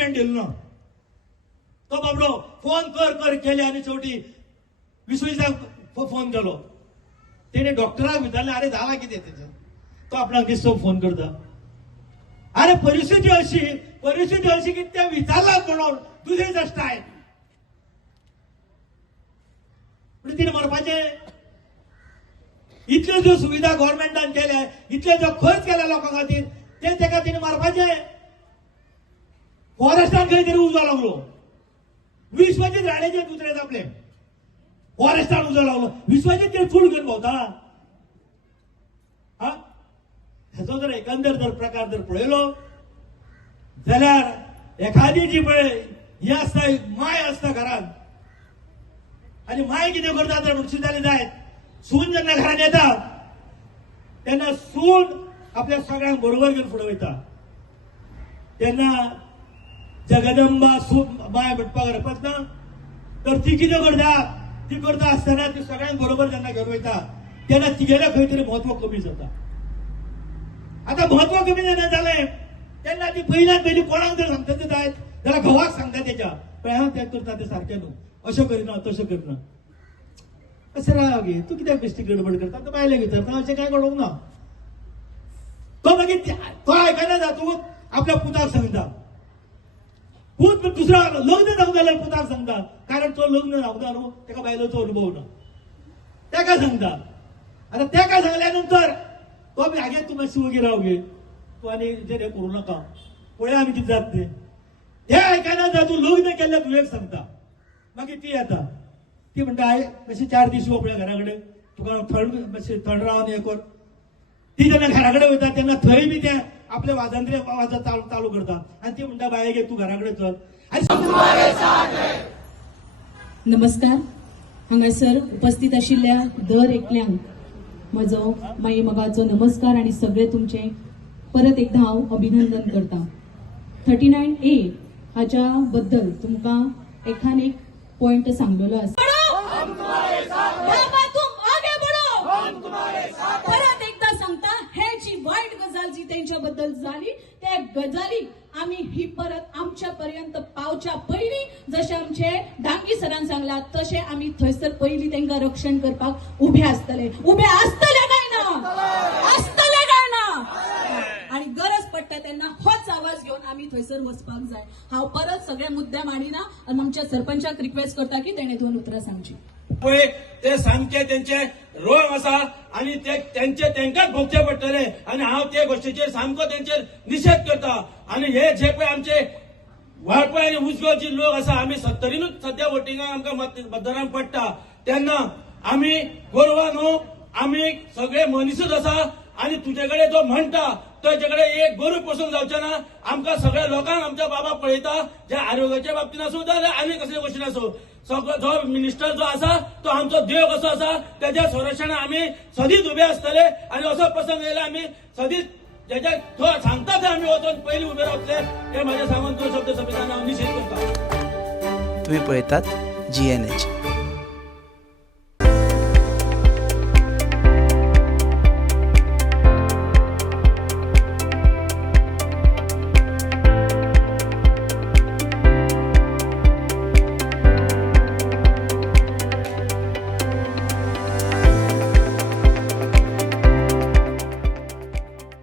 Treatment दिली ना. तो बाबडो फोन कर कर केले आणि शेवटी विश्वजीताक फोन केलो. तेणे डॉक्टराक विचारले अरे जावा कितें तेजें. तो आपणाक दिसतो फोन करता. अरे परिस्थिती अशी की ते विचारलात म्हणून दुसरेच स्टायल. म्हणजे तिने मरपाचे. इतल्यो ज्यो सुविधा गव्हर्नमेंटान केल्या, इतले जो खर्च केला लोकां खातीर, ते तेका तिने मारपाचे. फॉरेस्टान खंय तरी उजो लागलो. विश्वजीत राणेचे दुसरे आपले फॉरेस्टान उजो लागलो. विश्वजीत ते चूड घेऊन भोवता. हा ह्याचो जर एकंदर जर प्रकार जर पळयलो जाल्यार एखादी जी पळय ही आसता माय आसता घरात आणि माय कितें करता तर म्हणशी जाली जायत. सून जेन्ना घरात येता तेन्ना सून आपल्या सगळ्यांक बरोबर घेऊन फुडें वयता. तेन्ना जगदंबा सून माय म्हणपाक हरकत ना. तर ती कितें करता, ती करता आसतना ती सगळ्यांक बरोबर जेन्ना घेऊन वयता तेन्ना तिगेलें खंय तरी म्हत्व कमी जाता. आता महत्व कमी जालें तेन्ना ती पयली कोणाक जर सांगता ते जायत जाल्यार घोवाक सांगता तेच्या पण हांव तें करता तें सारकें न्हू, अशें करिना तशें करना. अशें राव गे तूं कित्याक बेश्टी गडबड करता. तो बायले विचारता अशें कांय कळोंक ना. तो मागीर तो आयकना जातूच आपल्या पुताक सांगता. पूत दुसरा लग्न जावंक जाल्यार पुताक सांगता. कारण तो लग्न जावंक न्हू तेका बायलोचो अनुभव ना. तेका सांगता. आता तेका सांगल्या नंतर तो बी हागे तू मातशी वगैरे राव गे तू आनी जें करूं नाका पळय आमी कितें जाता तें. ते आयकना जा तूं लग्न केल्ल्या तुवेक सांगता. मागीर ती येता. ती म्हणटा आय मातशें 4 दीस यो पळय घरा कडेन तुका थंड मातशें थंड रावन हें कर. ती जेन्ना घरा कडेन वयता तेन्ना थंय बी तें आपले वाजंत्रे आवाज चालू करता आनी ती म्हणटा बाये गे तूं घरा कडेन चल. नमस्कार. हांगासर उपस्थित आशिल्ल्या दर एकल्यांक म्हजो माई मगाचो नमस्कार आणि सगळे तुमचे परत एकदा हांव अभिनंदन करता. 39A हाच्या बद्दल तुमकां एखान एक पॉइंट सांगलेलो आसा. परत एकदा सांगता हे जी वाईट गजाल जी त्यांच्या बद्दल झाली त्या गजाली आम्ही ही परत आमच्या पर्यंत पावच्या पयली जसे आमचे डांगी सरान सांगला तसे आम्ही थंयसर पयली त्यांना रक्षण करपाक उभे असतले काय ना आणि गरज पडटा त्यांना होच आवाज घेऊन आम्ही थंयसर वचपाक जाय. हांव परत सगळे मुद्दे मांडिना आणि आमच्या सरपंचाक रिक्वेस्ट करता की तेणे 2 उतरां सांगची. पळय ते सामके त्यांचे रोग आसा आणि ते तेंकाच भोगचे पडटले आणि हांव ते गोष्टीचेर सामको तेंचेर निशेध करता. आणि हे जे पळय आमचे वाळपय आणि उसगांवचे लोक आसा आमी 70नीच सध्या वोटिंगाक आमकां मतदारांक पडटा तेन्ना आमी गोरवां न्हू आमी सगळे मनीसच आसा. आणि तुजे कडेन जो म्हणटा तुजे कडेन एक गोरू पसून जावचें ना. आमकां सगळ्या लोकांक आमच्या बाबा पळयता जे आरोग्याच्या बाबतीन आसूं जाल्यार आनी कसले गोश्टीन आसूं. सगळो जो मिनिस्टर जो आसा तो आमचो देव कसो आसा तेज्या संरक्षणाक आमी सदींच उबे आसतले. आणि असो प्रसंग येयला आमी सदींच जेच्या तो सांगता थंय आमी वचून पयलीं उबे रावतले. हे म्हाजे सांगून 2 शब्द सभितान हांव निशेध करता. तुम्ही पळयतात GNH.